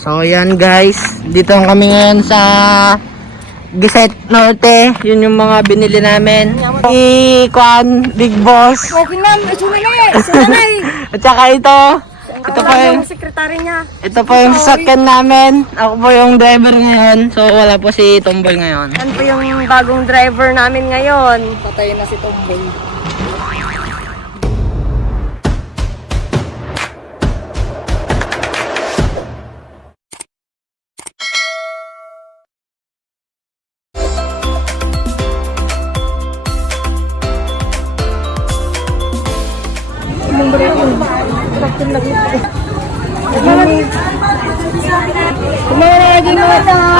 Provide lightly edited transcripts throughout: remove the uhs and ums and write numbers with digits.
So yan guys, dito kami ngayon sa Giset Norte. Yun yung mga binili namin. Kwan, Big Boss. At saka ito pa yung sekretary niya. ito pa yung sasakyan namin. Ako po yung driver ngayon. So wala po si Tomboy ngayon. Yan po yung bagong driver namin ngayon. Patay na si Tomboy.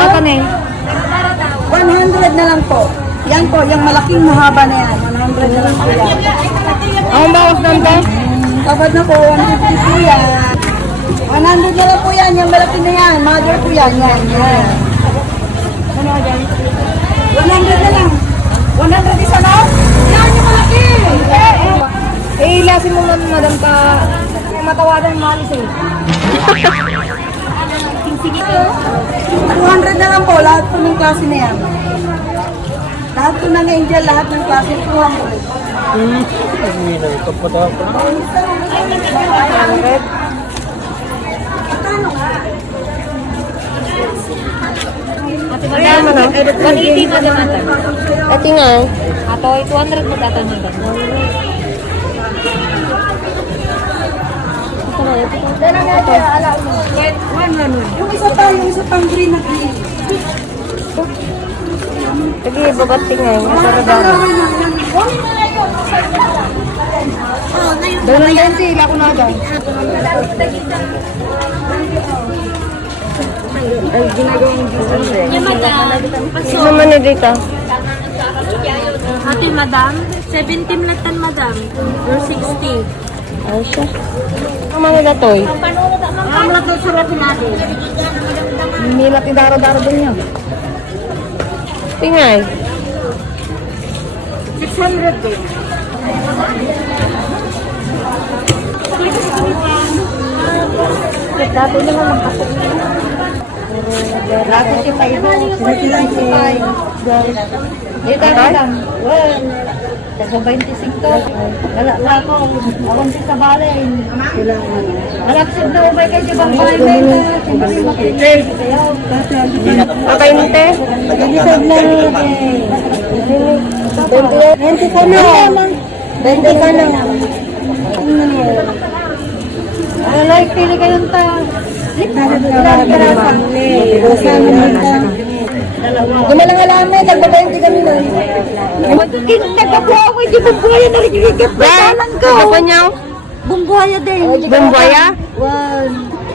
Ako na eh. 100 na lang po. Yan po, yung malaking mahaba na yan. 100 na lang po yan. Ang bawas nito? Kapag na po, 150 po yan. 100 na lang po yan, yung malaki na yan. Mother po yan, yan. 100 na lang. 100 isa na? Yan, yung malaki. Ilasin mo man, madam, ka matawadan mo alis eh. 200 na lang po, lahat po ng klase na yan. Lahat po ng angel, lahat ng klase 200. Ate madam, 180 madam ate. Ito nga. Ato, 200 magkatan madam. Yung isa pang green na green. Sige, babati nga yung masarap. Doon lang sila ko na dyan. Yung madam, Ano naman na dito? ate madam, 17 latan madam, or 60. Ay siya. Ang mga datoy. Ang lato sarap natin. Hindi natin daro-daro din yun. Tingay. 600 din. Dati naman magkasok. Lahat yung paibo. Dito lang. Well, sa 25. Wala na ako. Ako sa balay. Malapsit na ubay kayo sa bang balay. Pakainte. Nag-decide na. 20 ka na. 20 ka na. Like, pili kayong ta. Gumalang alamin, nagbabayanti kami nun. Nagkabuha ako, hindi bumbuhaya na rin yung ikip-kasalan ko. Ano pa niyaw? Bumbuhaya din. Bumbuhaya? Wow.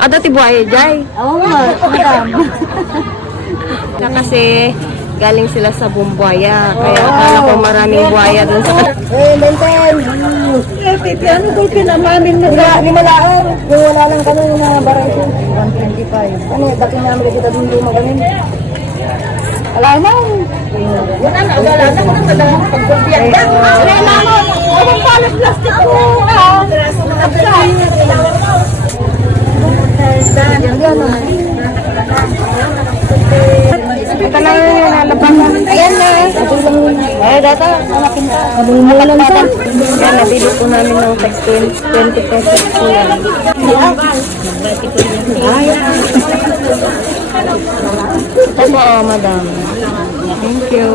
Ato ti buhaya jay. Oo nga, madam. Na kasi galing sila sa Bumbuaya. Kaya akala ko maraming buhaya dun sa... Benten. Pipi, ano ko pinamamin mo sa limalaan? Kung wala lang kami yung mga baray ko. 125. Ano, dating namin kita dun lumagamin. Wala na. Wala na, wala na. Wala na, pagkulpiyan. Wala na, wala palit plastic ko. Ito lang yung nalapasan. Ayan na. Ay, data. Nalapatan. Kaya nabili po namin ng 20 pesos po yan. Ito po, madam. Thank you.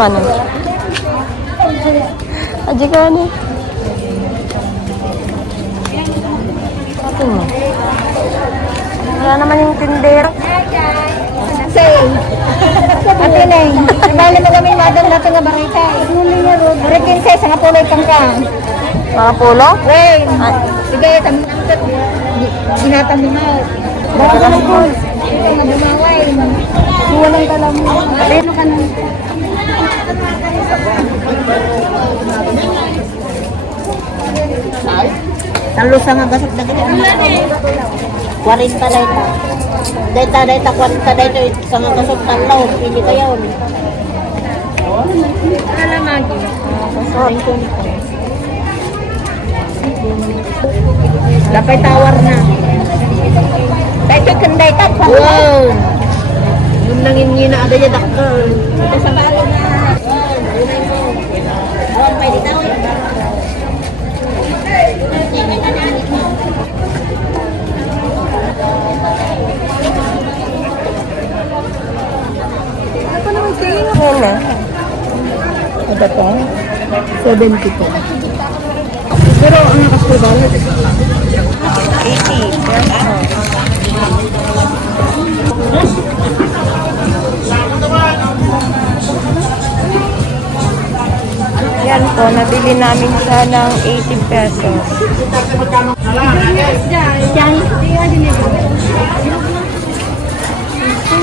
Ano? Aji ka ano? Ito mo. Wala naman yung tindero. Say. Ate Neng. Bale mo kami madam natin nga barita. Muli nga ron. Rikin say, sa nga puloy kang ka. Mga pulo? Rain. Sige, kami ginatan mo na. Baka ka lang po. Ito nga bumaway. Walang kalam mo. Ano ka na? Talo sa nga gasot na ganyan. 40 dayta. Dayta 40 dayta sa nga gasot talo. Hindi kayo. Alamagi. Thank you. Dapat tower na. Dahil kanday tap. Wow. Yun lang yung yun na ada niya dakkel. Ito sa balo na. Awan pa dito. Yan na. Ito po. 70 po. Pero ang nakasubal, 80 pesos. Yan po, nabili namin siya ng 80 pesos.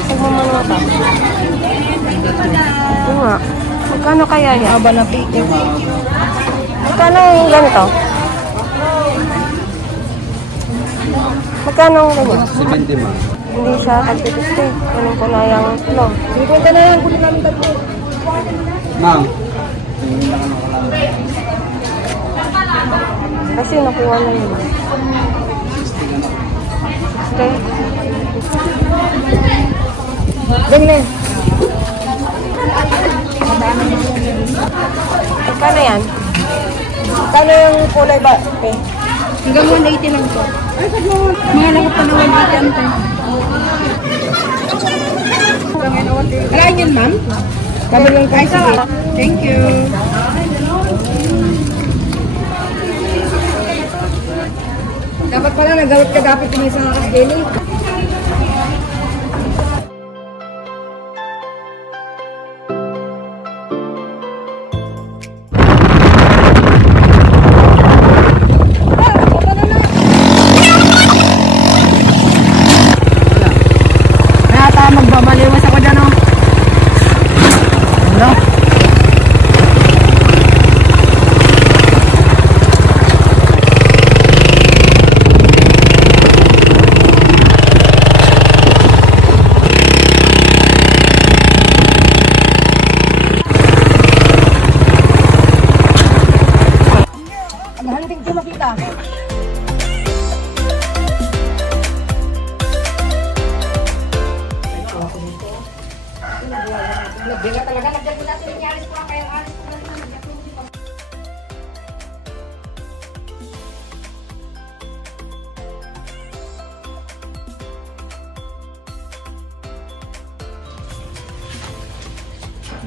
Pagmamano ka. Oo nga. Magkano kaya yan? haba na piki. Magkano yung ganito? Magkano yung ganyan? 70 man. Hindi siya kalpitis eh. Kunin ko na yung tulong. 50 na yan, kunin namin tatlo. Ma'am, Kasi nakuha na yun. Okay. Ganyan. Magkano yan? Kano yung kulay ba? Okay. Hanggang 180 lang po. Ay, sag mo. Mga lang pa na 180 ante. Alain yun, ma'am? Kami lang kayo. Sige. Thank you. Dapat pala nagawit ka dapat yung isang kasdeli. Magbabaliwas ako dyan, oh. Ano? Ang handig ko makita.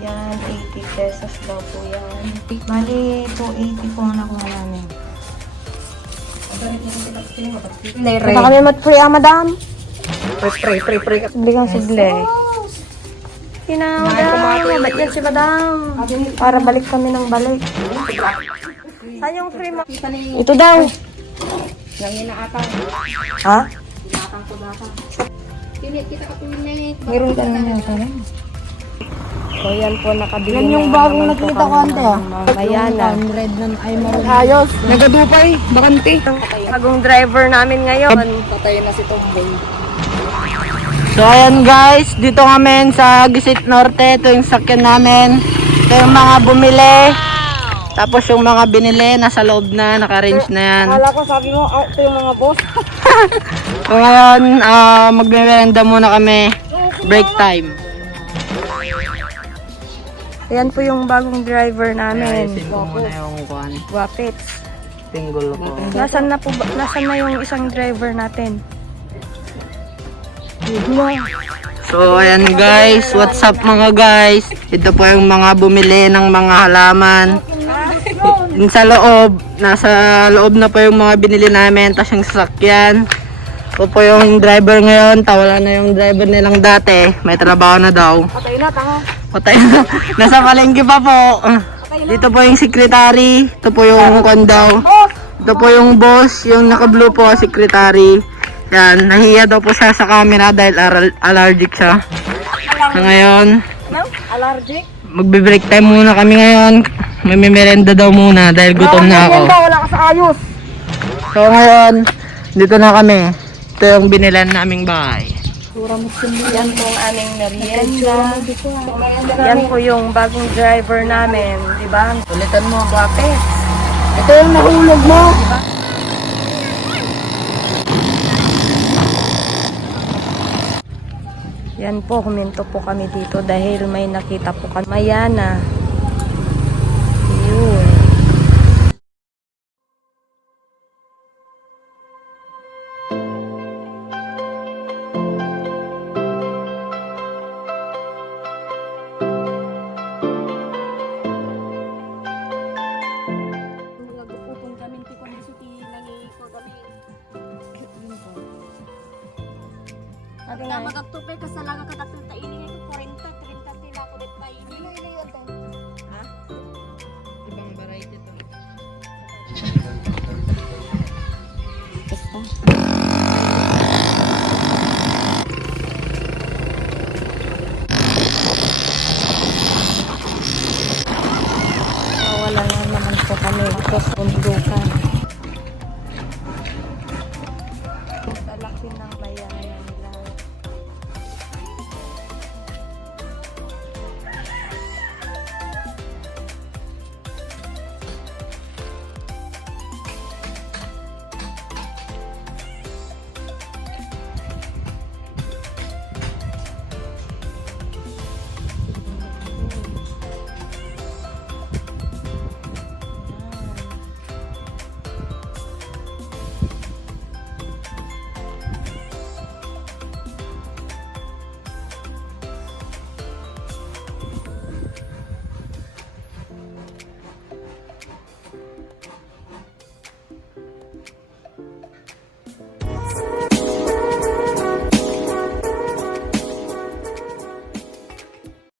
Yan, 80 pesos daw po yan. Bali, 280 po ang nakuha namin. Baka kami mat-free, madam. Pre. Bili kang sudle. Sina, madam. Ba't yan si madam? Para balik kami ng balik. Saan yung free mo? Ito daw. Yang inaatang. Ha? Inaatang ko data. Kita ka tuloy na. Meron ka na yan. So yan po, nakabili Yan yung na bagong naman po nakita ko, kami ante, ng Mayana. Red na ay marunong. Ayos. Nagadupay. Bakanti. Bagong driver namin ngayon. Patay na si Tomboy. So ayan guys, dito kami sa Gisit Norte. Ito yung sakyan namin. Ito yung mga bumili. Tapos yung mga binili, nasa loob na, naka-range na yan. Akala ko sabi mo, ito yung mga boss. So ngayon, magme-merenda muna kami. Break time. Yan po yung bagong driver namin. Ito muna yung kuhan. Wapits. Tinggol ko. Nasaan na yung isang driver natin? So ayan guys, what's up mga guys? Ito po yung mga bumili ng mga halaman. Yung sa loob, nasa loob na po yung mga binili namin, tapos yung sasakyan. Ito po yung driver ngayon, tawala na yung driver nilang dati, may trabaho na daw. Patay na, tanga. Patay na, nasa palengke pa po. Dito po yung secretary, ito po yung kondaw. Ito po yung boss, yung naka-blue po, secretary. Yan, nahiya daw po siya sa camera dahil allergic siya. So ngayon, No? Allergic? magbe-break time muna kami ngayon. May merenda daw muna dahil gutom na ako. Wala ka sa ayos. So ngayon, dito na kami. Ito yung binilan naming bahay. Yan po ang aming merienda. Yan po yung bagong driver namin. Diba? Ulitan mo. Wapits. Ito yung nahulog mo. Yan po, huminto po kami dito dahil may nakita po kami. Mayana. Yun. Nagupupon kami ti kondisiti nangiko kami. Ate Nga nga. magagtupay ka sa langa katakil ta ini ko 40 30 tila ko det tayo. Ini yan ta. Ha? Ibang variety to. Wala na naman po kami sa sundukan.